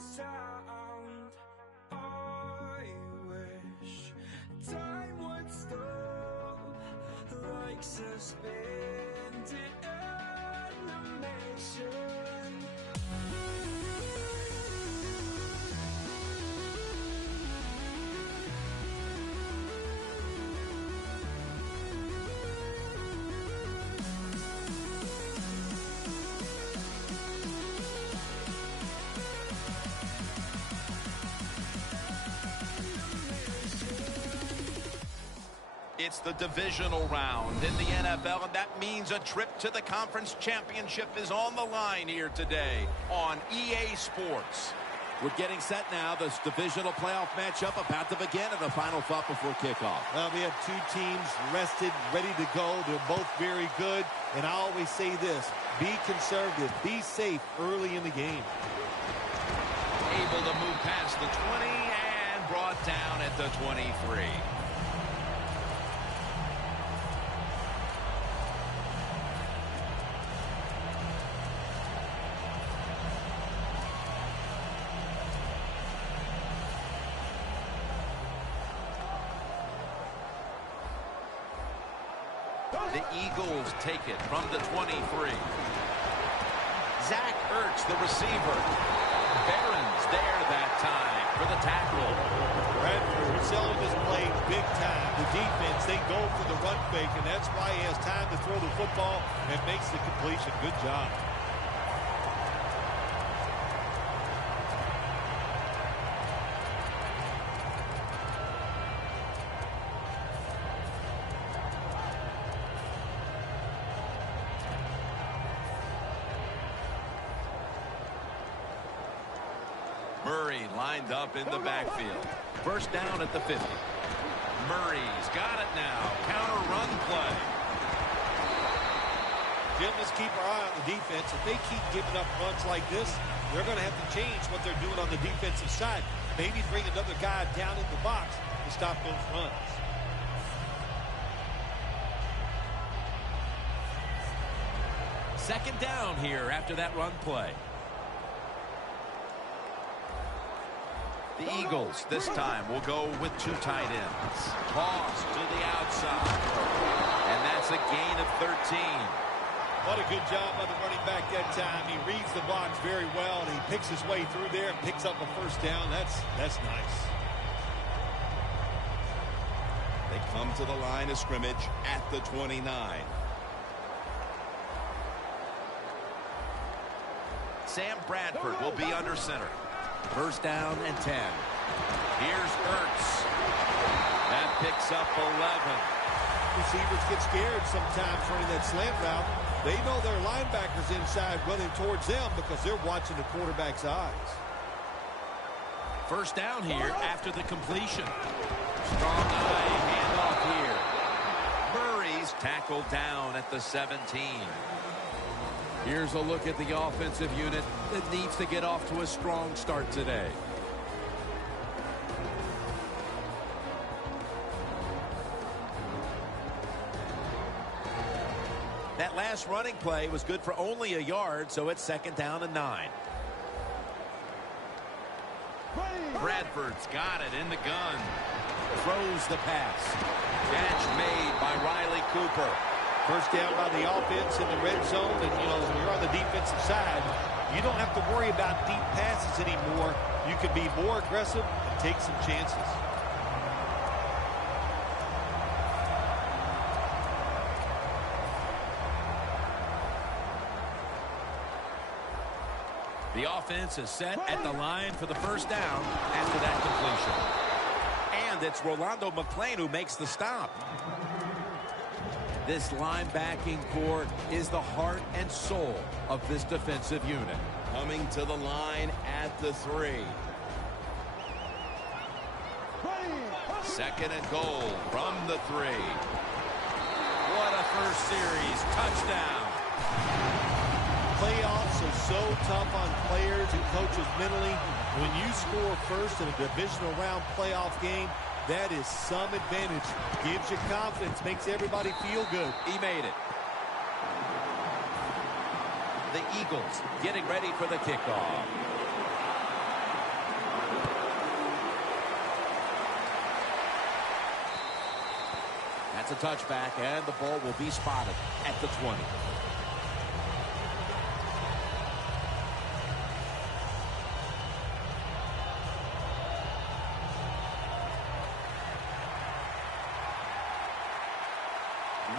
sound. I wish time would stop, like suspended animation. It's the divisional round in the NFL, and that means a trip to the conference championship is on the line here today on EA Sports. We're getting set now. This divisional playoff matchup about to begin, and the final thought before kickoff. Well, we have two teams rested, ready to go. They're both very good, and I always say this, be conservative, be safe early in the game. Able to move past the 20 and brought down at the 23. The Eagles take it from the 23. Zach Ertz, the receiver. Barron's there that time for the tackle. Bradford seldom is played big time. The defense, they go for the run fake, and that's why he has time to throw the football and makes the completion. Good job. Murray lined up in the backfield. First down at the 50. Murray's got it now. Counter run play. Jim, let's keep our eye on the defense. If they keep giving up runs like this, they're going to have to change what they're doing on the defensive side. Maybe bring another guy down in the box to stop those runs. Second down here after that run play. The Eagles this time will go with two tight ends. Toss to the outside. And that's a gain of 13. What a good job by the running back that time. He reads the box very well, and he picks his way through there and picks up a first down. That's nice. They come to the line of scrimmage at the 29. Sam Bradford will be under center. First down and 10. Here's Ertz. That picks up 11. Receivers get scared sometimes running that slant route. They know their linebackers inside running towards them because they're watching the quarterback's eyes. First down here after the completion. Strong eye handoff here. Murray's tackled down at the 17. Here's a look at the offensive unit that needs to get off to a strong start today. That last running play was good for only a yard, so it's second down and 9. Bradford's got it in the gun. Throws the pass. Catch made by Riley Cooper. First down by the offense in the red zone, and when you're on the defensive side, you don't have to worry about deep passes anymore. You can be more aggressive and take some chances. The offense is set at the line for the first down after that completion. And it's Rolando McClain who makes the stop. This linebacking core is the heart and soul of this defensive unit. Coming to the line at the 3. Second and goal from the 3. What a first series. Touchdown. Playoffs are so tough on players and coaches mentally. When you score first in a divisional round playoff game, that is some advantage. Gives you confidence, makes everybody feel good. He made it. The Eagles getting ready for the kickoff. a touchback, and the ball will be spotted at the 20.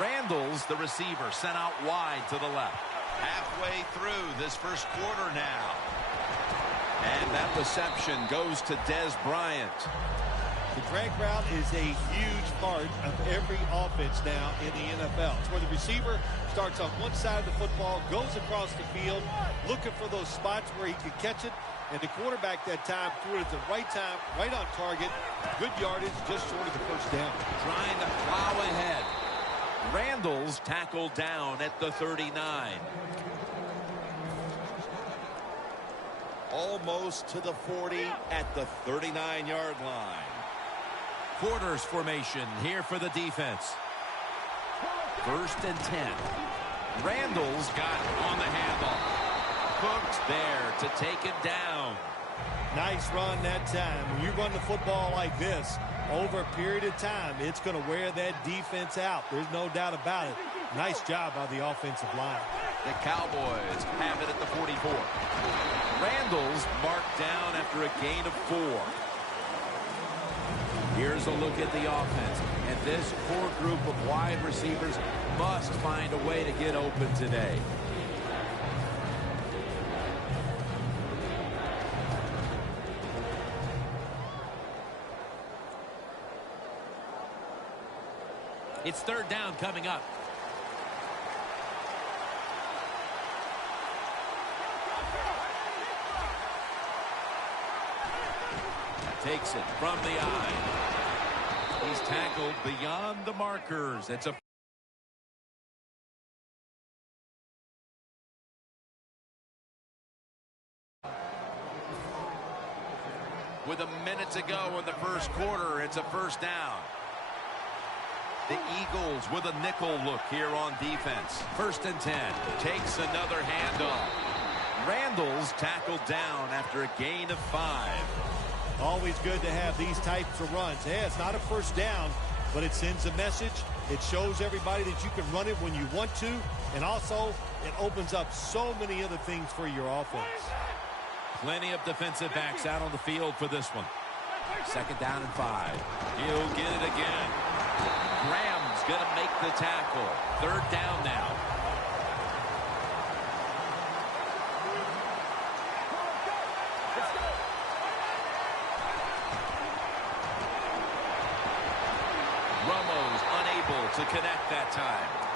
Randall's the receiver, sent out wide to the left. Halfway through this first quarter now. And that reception goes to Dez Bryant. The drag route is a huge part of every offense now in the NFL. It's where the receiver starts on one side of the football, goes across the field, looking for those spots where he can catch it, and the quarterback that time threw it at the right time, right on target. Good yardage, just short of the first down. Trying to plow ahead. Randall's tackled down at the 39. Almost to the 40 at the 39-yard line. Quarters formation here for the defense. 1st and 10. Randall's got on the handoff. Cooked there to take it down. Nice run that time. When you run the football like this, over a period of time, it's going to wear that defense out. There's no doubt about it. Nice job by the offensive line. The Cowboys have it at the 44. Randall's marked down after a gain of 4. Here's a look at the offense. And this core group of wide receivers must find a way to get open today. It's 3rd down coming up. Takes it from the eye. He's tackled beyond the markers. It's a with a minute to go in the first quarter, it's a 1st down. The Eagles with a nickel look here on defense. 1st and 10. Takes another handoff. Randall's tackled down after a gain of 5. Always good to have these types of runs. Yeah, it's not a 1st down, but it sends a message. It shows everybody that you can run it when you want to, and also it opens up so many other things for your offense. Plenty of defensive backs out on the field for this one. 2nd down and 5. He'll get it again. Graham's going to make the tackle. 3rd down now. Romo's unable to connect that time.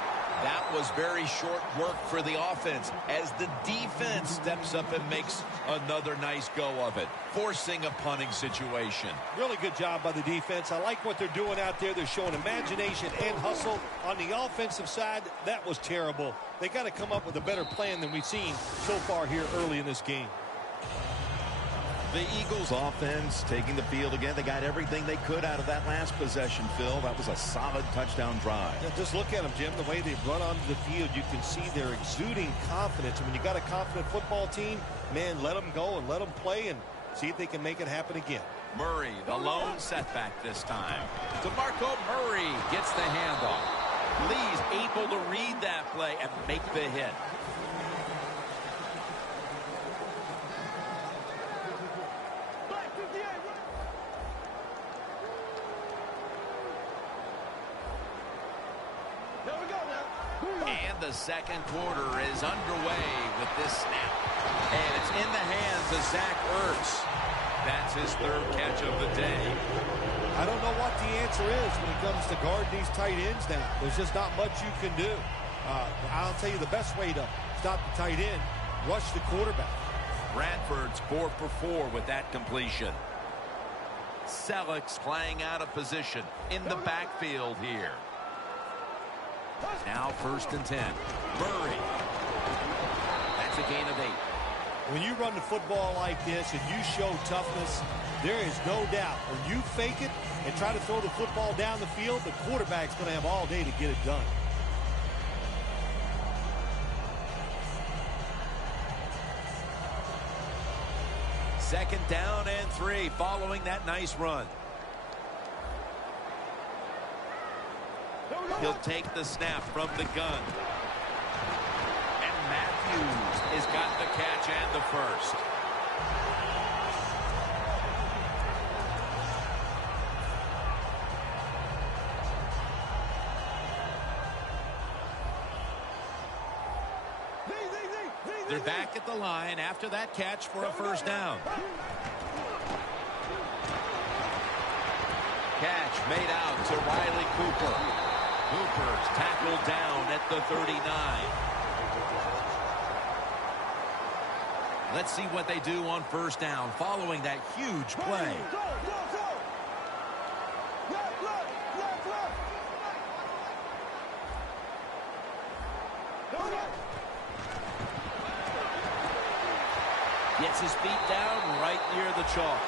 That was very short work for the offense as the defense steps up and makes another nice go of it, forcing a punting situation. Really good job by the defense. I like what they're doing out there. They're showing imagination and hustle. On the offensive side, that was terrible. They got to come up with a better plan than we've seen so far here early in this game. The Eagles offense taking the field again. They got everything they could out of that last possession, Phil. That was a solid touchdown drive. Yeah, just look at them, Jim. The way they run onto the field, you can see they're exuding confidence. And when you got a confident football team, man, let them go and let them play and see if they can make it happen again. Murray, the lone setback this time. DeMarco Murray gets the handoff. Lee's able to read that play and make the hit. And the second quarter is underway with this snap. And it's in the hands of Zach Ertz. That's his 3rd catch of the day. I don't know what the answer is when it comes to guarding these tight ends now. There's just not much you can do. I'll tell you the best way to stop the tight end, rush the quarterback. Bradford's 4 for 4 with that completion. Selleck's playing out of position in the backfield here. Now 1st and 10. Murray. That's a gain of 8. When you run the football like this and you show toughness, there is no doubt when you fake it and try to throw the football down the field, the quarterback's going to have all day to get it done. Second down and 3 following that nice run. He'll take the snap from the gun. And Matthews has got the catch and the first. They're back at the line after that catch for a first down. Catch made out to Riley Cooper. Cooper's tackled down at the 39. Let's see what they do on first down following that huge play. Gets his feet down right near the chalk.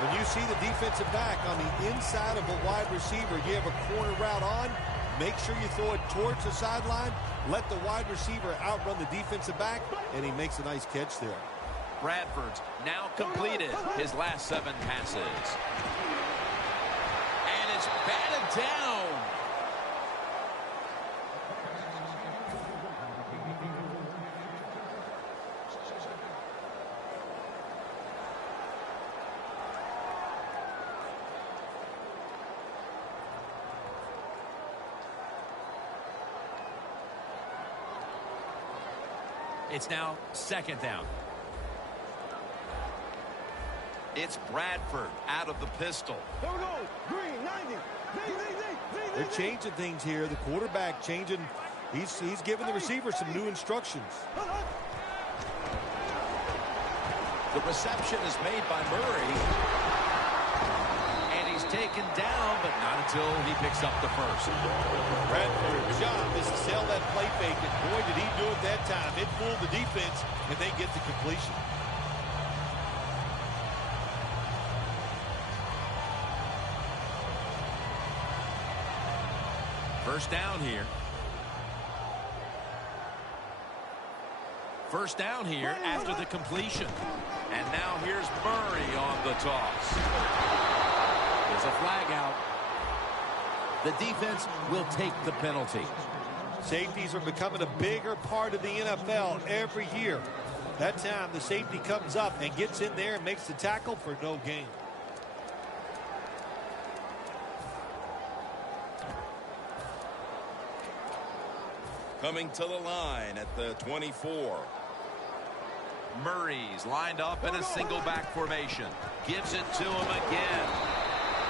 When you see the defensive back on the inside of a wide receiver, you have a corner route on, make sure you throw it towards the sideline, let the wide receiver outrun the defensive back, and he makes a nice catch there. Bradford's now completed his last 7 passes. And it's batted down. It's now second down. It's Bradford out of the pistol. There we go. Green, 90. They're changing things here. The quarterback changing. He's giving the receiver some new instructions. The reception is made by Murray. And he's taken down, but not until he picks up the first. Bradford's job is to sell that play fake, and boy, did he do it that time. It fooled the defense, and they get the completion. First down here. First down here after the completion. And now here's Murray on the toss. There's a flag out. The defense will take the penalty. Safeties are becoming a bigger part of the NFL every year. That time the safety comes up and gets in there and makes the tackle for no gain. Coming to the line at the 24. Murray's lined up in a single back formation. Gives it to him again.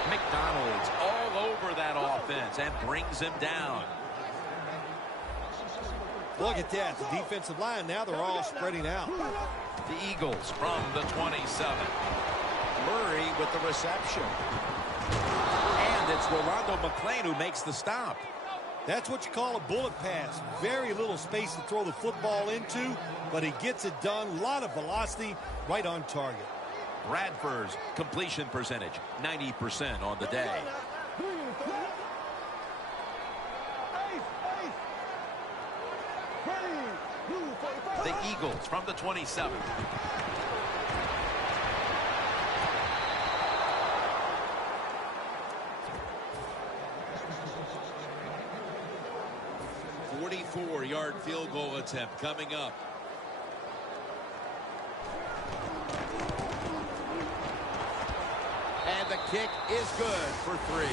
McDonald's all over that offense and brings him down. Look at that. The defensive line, now they're all spreading out. The Eagles from the 27. Murray with the reception. And it's Rolando McClain who makes the stop. That's what you call a bullet pass. Very little space to throw the football into, but he gets it done. A lot of velocity, right on target. Bradford's completion percentage, 90% on the day. The Eagles from the 27. Yard field goal attempt coming up. And the kick is good for 3.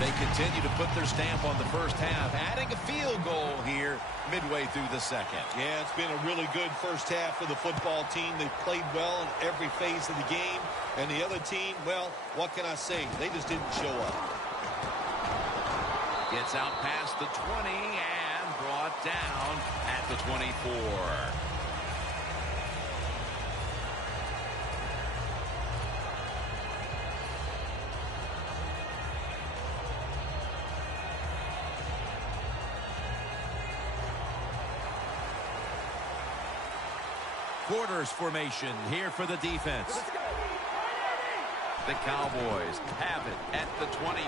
They continue to put their stamp on the first half, adding a field goal here midway through the second. Yeah, it's been a really good first half for the football team. They played well in every phase of the game. And the other team, well, what can I say? They just didn't show up. Gets out past the 20 and brought down at the 24. Quarters formation here for the defense. The Cowboys have it at the 24.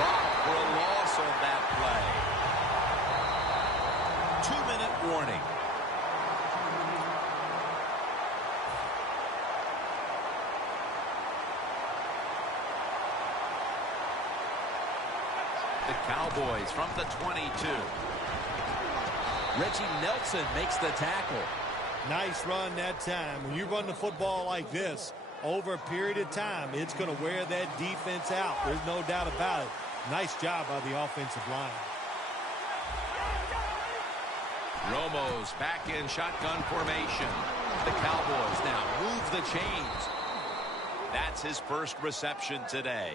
Rock for a loss on that play. 2-minute warning. The Cowboys from the 22. Reggie Nelson makes the tackle. Nice run that time. When you run the football like this, over a period of time, it's going to wear that defense out. There's no doubt about it. Nice job by the offensive line. Romo's back in shotgun formation. The Cowboys now move the chains. That's his first reception today.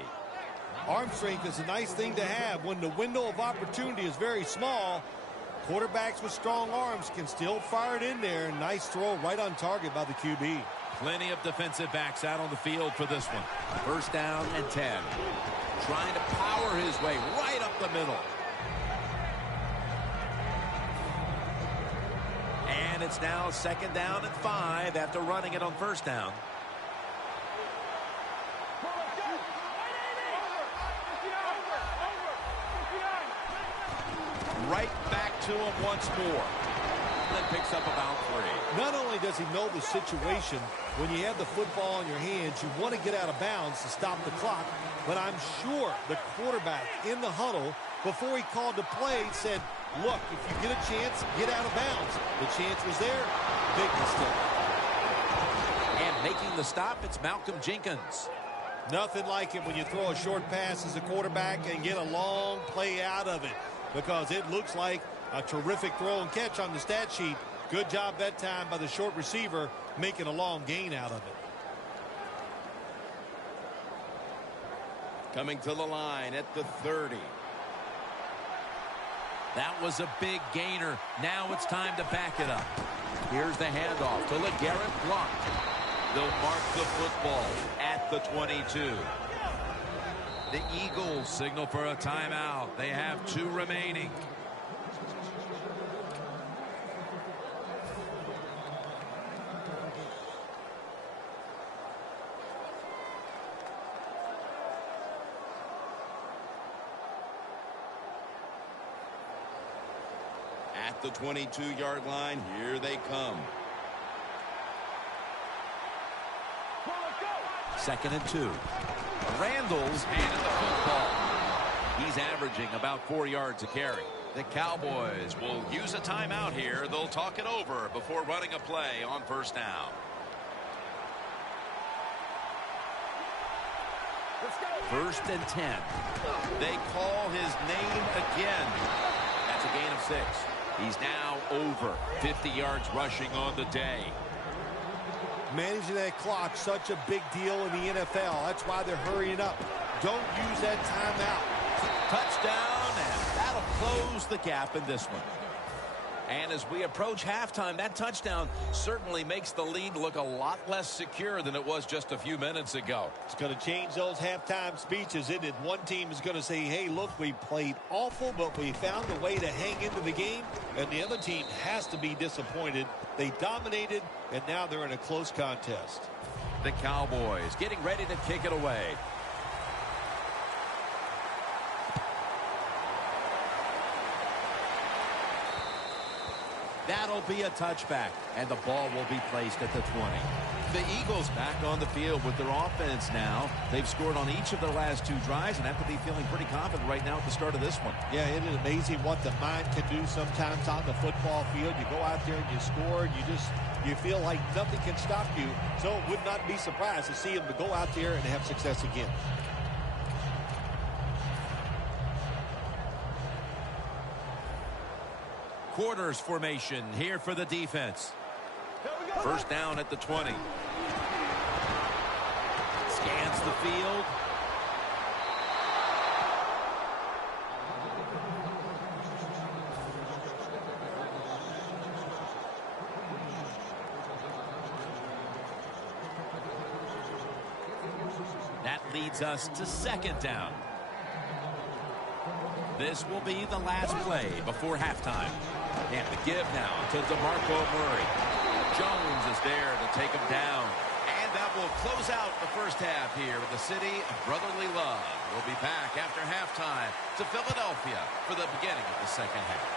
Arm strength is a nice thing to have when the window of opportunity is very small. Quarterbacks with strong arms can still fire it in there. Nice throw right on target by the QB. Plenty of defensive backs out on the field for this one. First down and 10. Trying to power his way right up the middle. And it's now second down and 5 after running it on first down. Right back to him once more. Then picks up about 3. Not only does he know the situation, when you have the football in your hands, you want to get out of bounds to stop the clock. But I'm sure the quarterback in the huddle, before he called the play, said, look, if you get a chance, get out of bounds. The chance was there. Big mistake. And making the stop, it's Malcolm Jenkins. Nothing like it when you throw a short pass as a quarterback and get a long play out of it, because it looks like a terrific throw and catch on the stat sheet. Good job that time by the short receiver, making a long gain out of it. Coming to the line at the 30. That was a big gainer. Now it's time to back it up. Here's the handoff to LeGarrette Blount. They'll mark the football at the 22. The Eagles signal for a timeout. They have 2 remaining. At the 22-yard line, here they come. Second and 2. Randall's handed the football. He's averaging about 4 yards a carry. The Cowboys will use a timeout here. They'll talk it over before running a play on first down. First and 10. They call his name again. That's a gain of 6. He's now over 50 yards rushing on the day. Managing that clock, such a big deal in the NFL. That's why they're hurrying up. Don't use that timeout. Touchdown, and that'll close the gap in this one. And as we approach halftime, that touchdown certainly makes the lead look a lot less secure than it was just a few minutes ago. It's going to change those halftime speeches, isn't it? One team is going to say, hey, look, we played awful, but we found a way to hang into the game. And the other team has to be disappointed. They dominated, and now they're in a close contest. The Cowboys getting ready to kick it away. That'll be a touchback, and the ball will be placed at the 20. The Eagles back on the field with their offense now. They've scored on each of their last 2 drives and have to be feeling pretty confident right now at the start of this one. Yeah, it is amazing what the mind can do sometimes on the football field. You go out there and you score, and you feel like nothing can stop you. So it would not be surprised to see them to go out there and have success again. Quarters formation here for the defense. First down at the 20. Scans the field. That leads us to second down. This will be the last play before halftime. And the give now to DeMarco Murray. Jones is there to take him down. And that will close out the first half here in the city of brotherly love. We'll be back after halftime to Philadelphia for the beginning of the second half.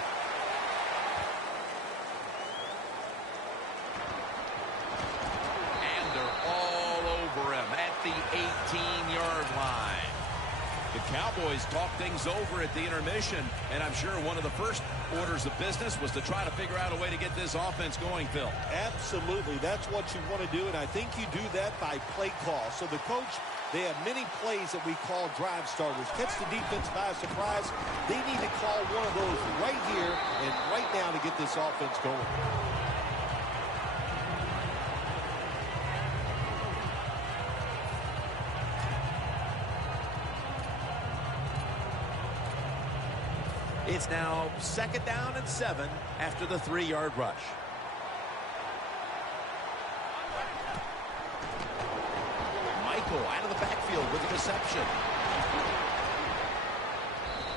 And they're all over him at the 18-yard line. The Cowboys talked things over at the intermission, and I'm sure one of the first orders of business was to try to figure out a way to get this offense going, Phil. Absolutely. That's what you want to do, and I think you do that by play call. So the coach, they have many plays that we call drive starters. Catch the defense by surprise. They need to call one of those right here and right now to get this offense going. It's now 2nd down and 7 after the 3-yard rush. Michael out of the backfield with a reception.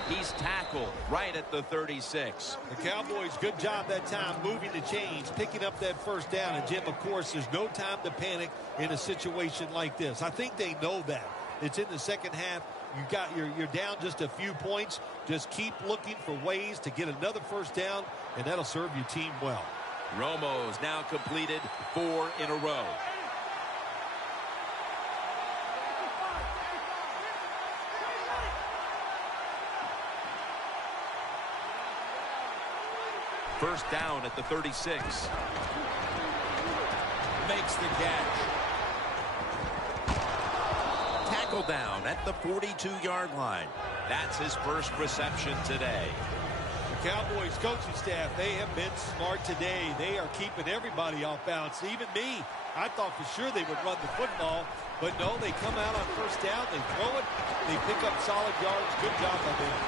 He's tackled right at the 36. The Cowboys, good job that time moving the chains, picking up that first down. And, Jim, of course, there's no time to panic in a situation like this. I think they know that. It's in the second half. You're down just a few points. Just keep looking for ways to get another first down, and that'll serve your team well. Romo's now completed 4 in a row. First down at the 36. Makes the catch. Tackle down at the 42-yard line. That's his first reception today. The Cowboys coaching staff, they have been smart today. They are keeping everybody off balance, even me. I thought for sure they would run the football, but no, they come out on first down, they throw it, they pick up solid yards. Good job by them.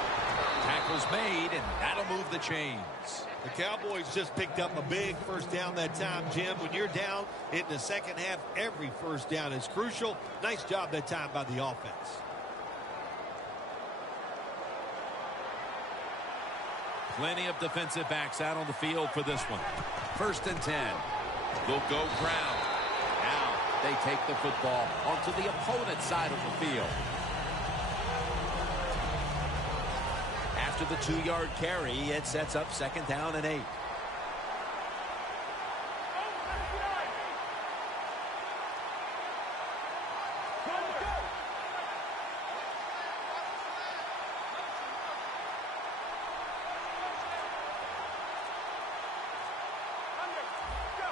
Tackle's made, and that'll move the chains. The Cowboys just picked up a big first down that time, Jim. When you're down in the second half, every first down is crucial. Nice job that time by the offense. Plenty of defensive backs out on the field for this one. 1st and 10. They'll go ground. Now they take the football onto the opponent's side of the field. After the 2-yard carry, it sets up 2nd down and 8.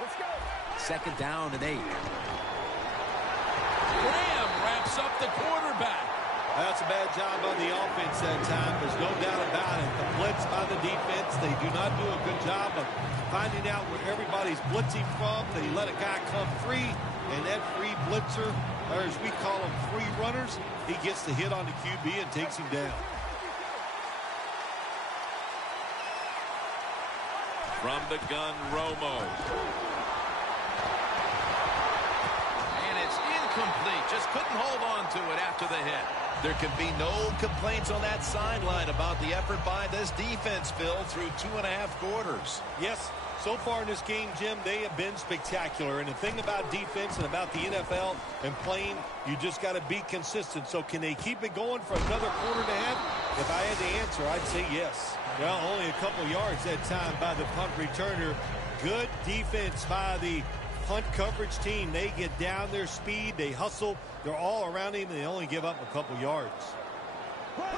Let's go. 2nd down and 8. Graham wraps up the quarterback. That's a bad job by the offense that time. There's no doubt about it. The blitz by the defense, they do not do a good job of finding out where everybody's blitzing from. They let a guy come free, and that free blitzer, or as we call them, free runners, he gets the hit on the QB and takes him down. From the gun, Romo. And it's incomplete. Just couldn't hold on to it after the hit. There can be no complaints on that sideline about the effort by this defense, Phil, through 2.5 quarters. Yes, so far in this game, Jim, they have been spectacular. And the thing about defense and about the NFL and playing, you just got to be consistent. So can they keep it going for another quarter and a half? If I had to answer, I'd say yes. Well, only a couple yards that time by the punt returner. Good defense by the punt coverage team. They get down their speed. They hustle. They're all around him, and they only give up a couple yards.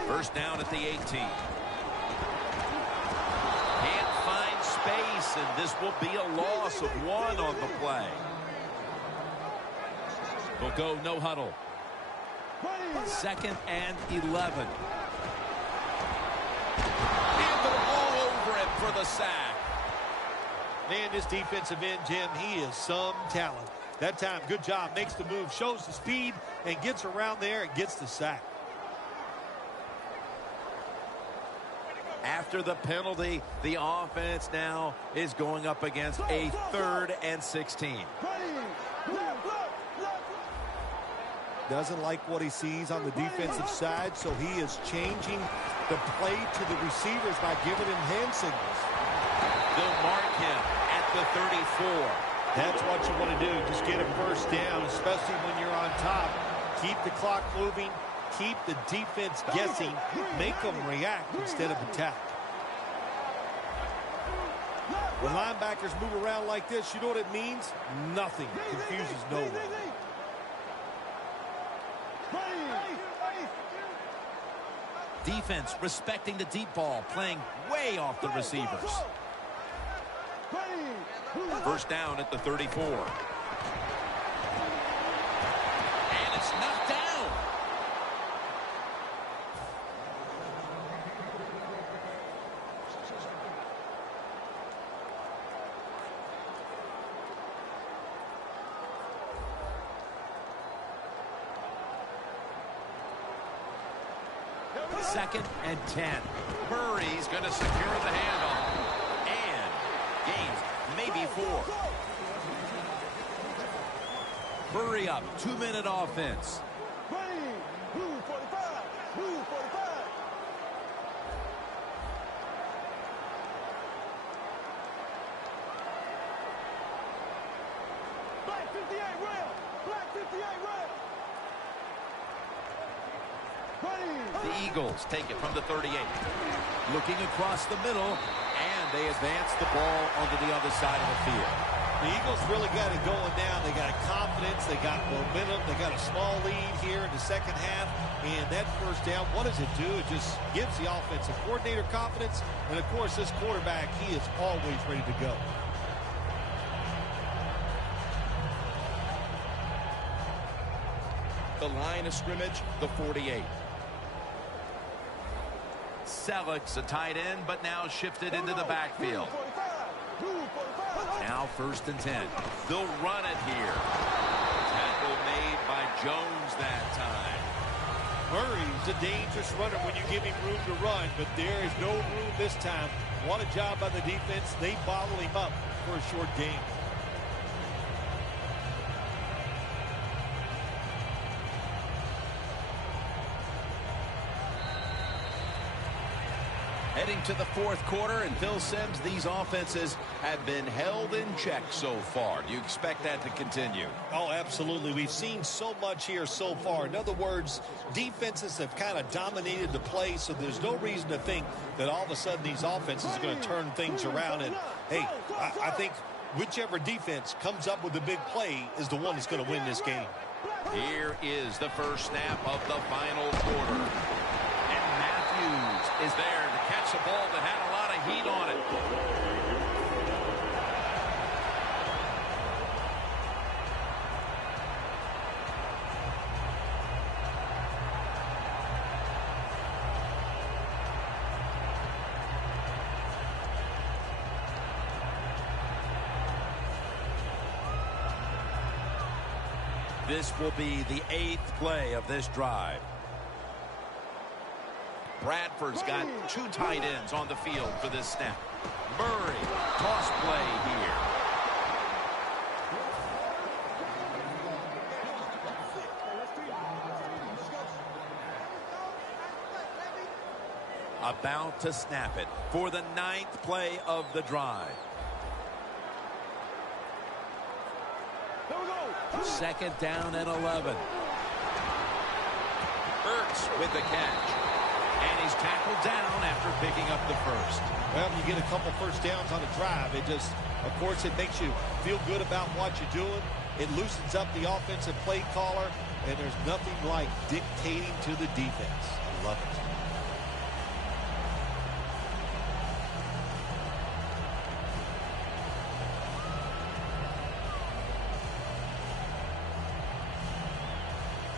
First down at the 18. Can't find space, and this will be a loss of 1 on the play. We'll go no huddle. 2nd and 11. And they're all over it for the sack. Man, this defensive end, Jim, he is some talent. That time, good job, makes the move, shows the speed, and gets around there and gets the sack. After the penalty, the offense now is going up against a 3rd and 16. Doesn't like what he sees on the defensive side, so he is changing the play to the receivers by giving him hand signals. They'll mark him at the 34. That's what you want to do. Just get a first down, especially when you're on top. Keep the clock moving. Keep the defense guessing. Make them react instead of attack. When linebackers move around like this, you know what it means? Nothing. Confuses no one. Defense respecting the deep ball, playing way off the receivers. First down at the 34. And it's knocked down. Second and 10. Murray's going to secure the handoff. And gains maybe 4. Hurry up. 2-minute offense. Black 58 rail. Black 58 rail. The Eagles take it from the 38. Looking across the middle, and they advance the ball onto the other side of the field. The Eagles really got it going now. They got confidence. They got momentum. They got a small lead here in the second half. And that first down, what does it do? It just gives the offensive coordinator confidence. And, of course, this quarterback, he is always ready to go. The line of scrimmage, the 48. Selik's a tight end, but now shifted into the backfield. Now first and 10. They'll run it here. Tackle made by Jones that time. Murray's a dangerous runner when you give him room to run, but there is no room this time. What a job by the defense. They bottle him up for a short game. Heading to the fourth quarter, and Phil Simms, these offenses have been held in check so far. Do you expect that to continue? Oh, absolutely. We've seen so much here so far. In other words, defenses have kind of dominated the play, so there's no reason to think that all of a sudden these offenses are going to turn things around. And, hey, I think whichever defense comes up with the big play is the one that's going to win this game. Here is the first snap of the final quarter. And Matthews is there to catch a ball that had a lot of heat on it. This will be the 8th play of this drive. Bradford's got 2 tight ends on the field for this snap. Murray, toss play here. About to snap it for the 9th play of the drive. Second down and 11. Ertz with the catch. And he's tackled down after picking up the first. Well, you get a couple first downs on a drive. It just, of course, it makes you feel good about what you're doing. It loosens up the offensive play caller, and there's nothing like dictating to the defense. I love it.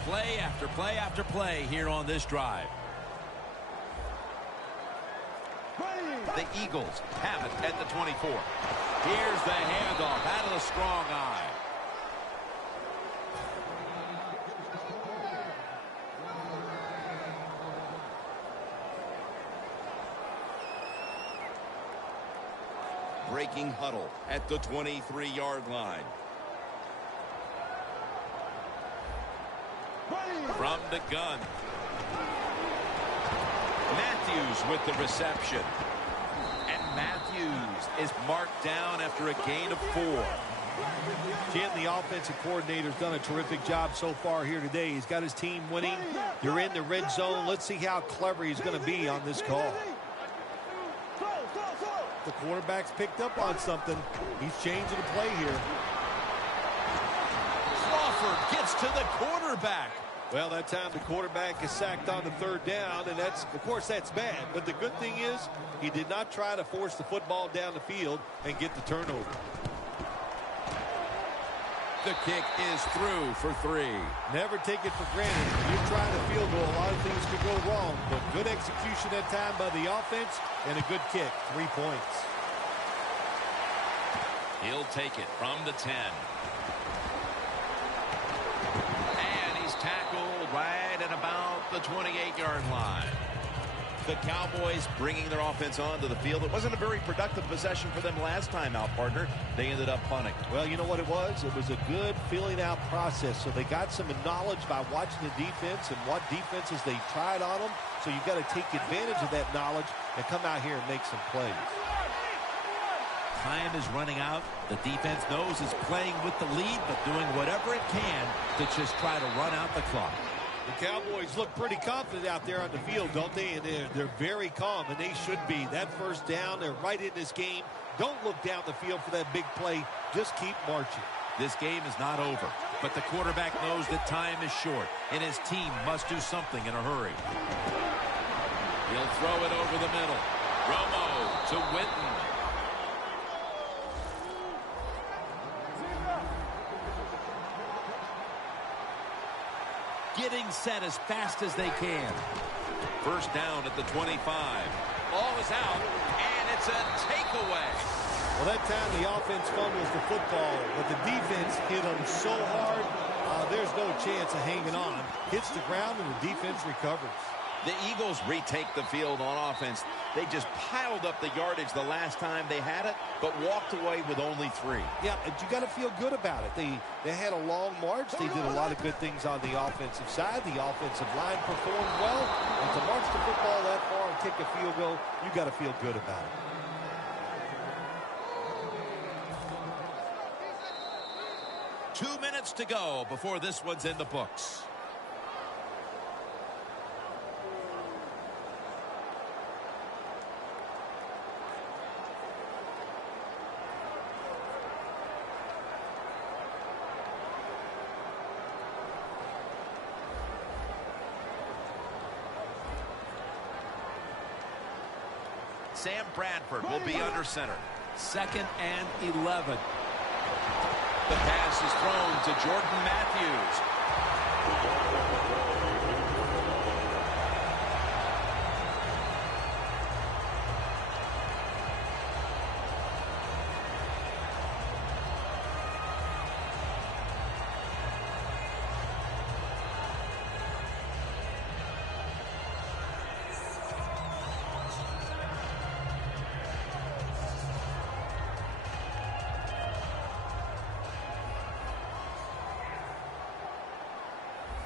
Play after play after play here on this drive. The Eagles have it at the 24. Here's the handoff out of the strong eye. Breaking huddle at the 23-yard line. From the gun. Matthews with the reception. And Matthews is marked down after a gain of 4. Jim, the offensive coordinator's done a terrific job so far here today. He's got his team winning. They're in the red zone. Let's see how clever he's going to be on this call. The quarterback's picked up on something. He's changing the play here. Crawford gets to the quarterback. Well, that time the quarterback is sacked on the third down, and of course, that's bad. But the good thing is he did not try to force the football down the field and get the turnover. The kick is through for 3. Never take it for granted. You're trying to field goal. A lot of things could go wrong, but good execution that time by the offense and a good kick. 3 points. He'll take it from the 10. And he's tackled right at about the 28-yard line. The Cowboys bringing their offense onto the field. It wasn't a very productive possession for them last time out, partner. They ended up punting. Well, you know what it was? It was a good filling out process. So they got some knowledge by watching the defense and what defenses they tried on them. So you've got to take advantage of that knowledge and come out here and make some plays. Time is running out. The defense knows it's playing with the lead, but doing whatever it can to just try to run out the clock. The Cowboys look pretty confident out there on the field, don't they? And they're very calm, and they should be. That first down, they're right in this game. Don't look down the field for that big play. Just keep marching. This game is not over, but the quarterback knows that time is short, and his team must do something in a hurry. He'll throw it over the middle. Romo to Witten. Getting set as fast as they can. First down at the 25. Ball is out, and it's a takeaway. Well, that time the offense fumbles the football, but the defense hit them so hard, there's no chance of hanging on. Hits the ground, and the defense recovers. The Eagles retake the field on offense. They just piled up the yardage the last time they had it, but walked away with only 3. Yeah, and you got to feel good about it. They had a long march. They did a lot of good things on the offensive side. The offensive line performed well. And to march the football that far and kick a field goal, you got to feel good about it. Two minutes to go before this one's in the books. Sam Bradford will be under center. 2nd and 11. The pass is thrown to Jordan Matthews.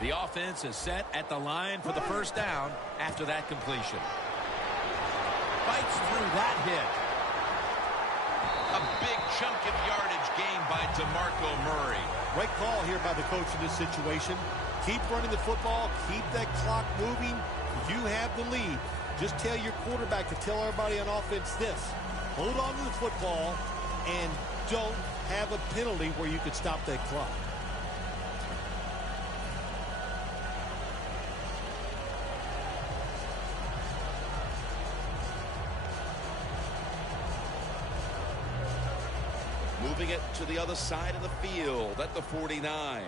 The offense is set at the line for the first down after that completion. Fights through that hit. A big chunk of yardage gained by DeMarco Murray. Right call here by the coach in this situation. Keep running the football. Keep that clock moving. You have the lead. Just tell your quarterback to tell everybody on offense this. Hold on to the football and don't have a penalty where you could stop that clock. Moving it to the other side of the field at the 49.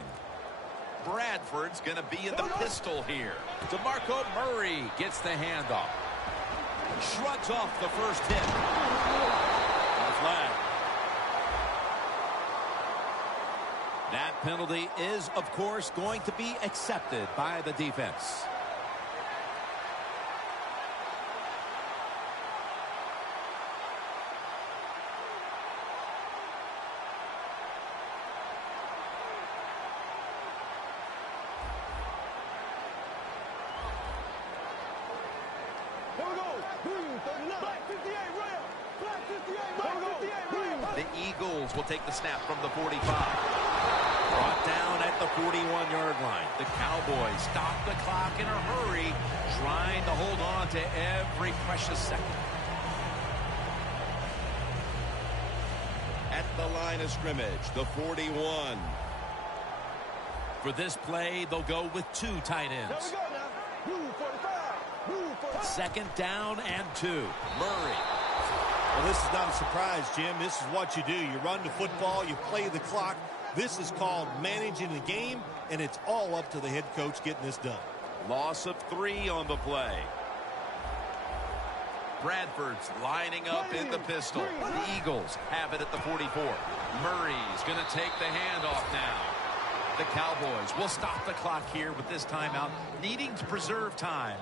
Bradford's going to be in the pistol here. DeMarco Murray gets the handoff. Shrugs off the first hit. A flag. That penalty is, of course, going to be accepted by the defense. Here we go. Blue 39. Black 58 rail. Black 58 rail. Black 58 rail. The Eagles will take the snap from the 45. Brought down at the 41-yard line. The Cowboys stop the clock in a hurry, trying to hold on to every precious second. At the line of scrimmage, the 41. For this play, they'll go with 2 tight There ends. we go now. Move 45. Move 45. Second down and 2. Murray. Well, this is not a surprise, Jim. This is what you do. You run the football, you play the clock. This is called managing the game, and it's all up to the head coach getting this done. Loss of 3 on the play. Bradford's lining up in the pistol. The Eagles have it at the 44. Murray's going to take the handoff now. The Cowboys will stop the clock here with this timeout, needing to preserve time.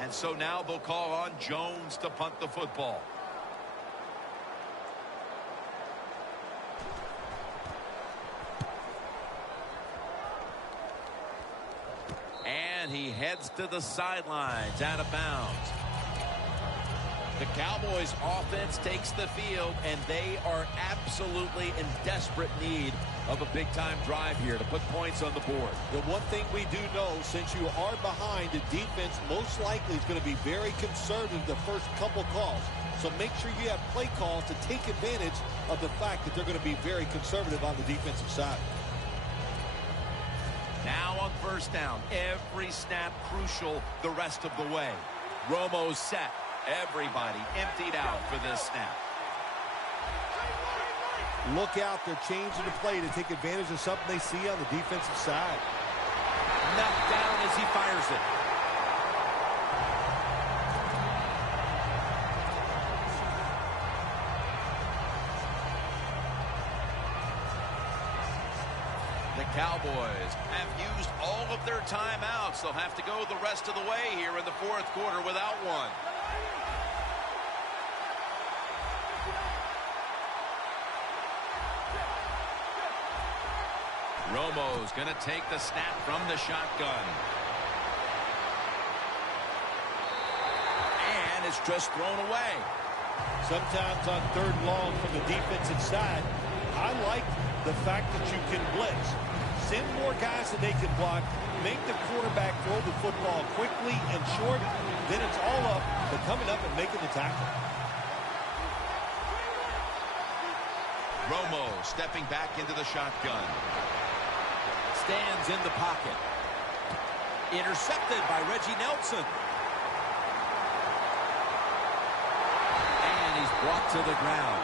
And so now they'll call on Jones to punt the football. And he heads to the sidelines out of bounds. The Cowboys offense takes the field, and they are absolutely in desperate need of a big-time drive here to put points on the board. The one thing we do know, since you are behind, the defense most likely is going to be very conservative the first couple calls. So make sure you have play calls to take advantage of the fact that they're going to be very conservative on the defensive side. Now on first down, every snap crucial the rest of the way. Romo's set. Everybody emptied out for this snap. Look out, they're changing the play to take advantage of something they see on the defensive side. Knocked down as he fires it. The Cowboys have used all of their timeouts. They'll have to go the rest of the way here in the fourth quarter without one. Romo's going to take the snap from the shotgun. And it's just thrown away. Sometimes on 3rd and long from the defensive side, I like the fact that you can blitz. Send more guys that they can block. Make the quarterback throw the football quickly and short. Then it's all up to coming up and making the tackle. Romo stepping back into the shotgun. Stands in the pocket. Intercepted by Reggie Nelson. And he's brought to the ground.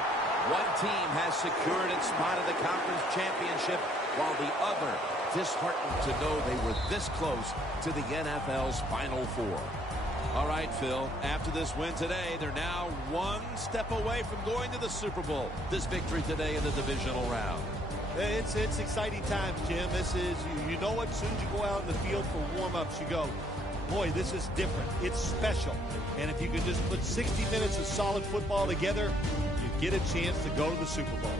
One team has secured its spot in the conference championship, while the other disheartened to know they were this close to the NFL's Final Four. All right, Phil, after this win today, they're now one step away from going to the Super Bowl. This victory today in the divisional round. It's exciting times, Jim. This is, you know what, as soon as you go out in the field for warm-ups, you go, boy, this is different. It's special. And if you can just put 60 minutes of solid football together, you get a chance to go to the Super Bowl.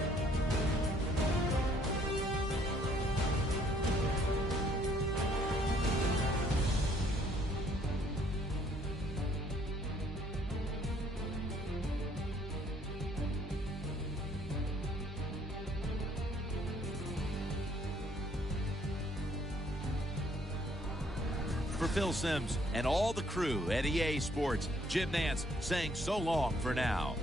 For Phil Simms and all the crew at EA Sports, Jim Nance saying so long for now.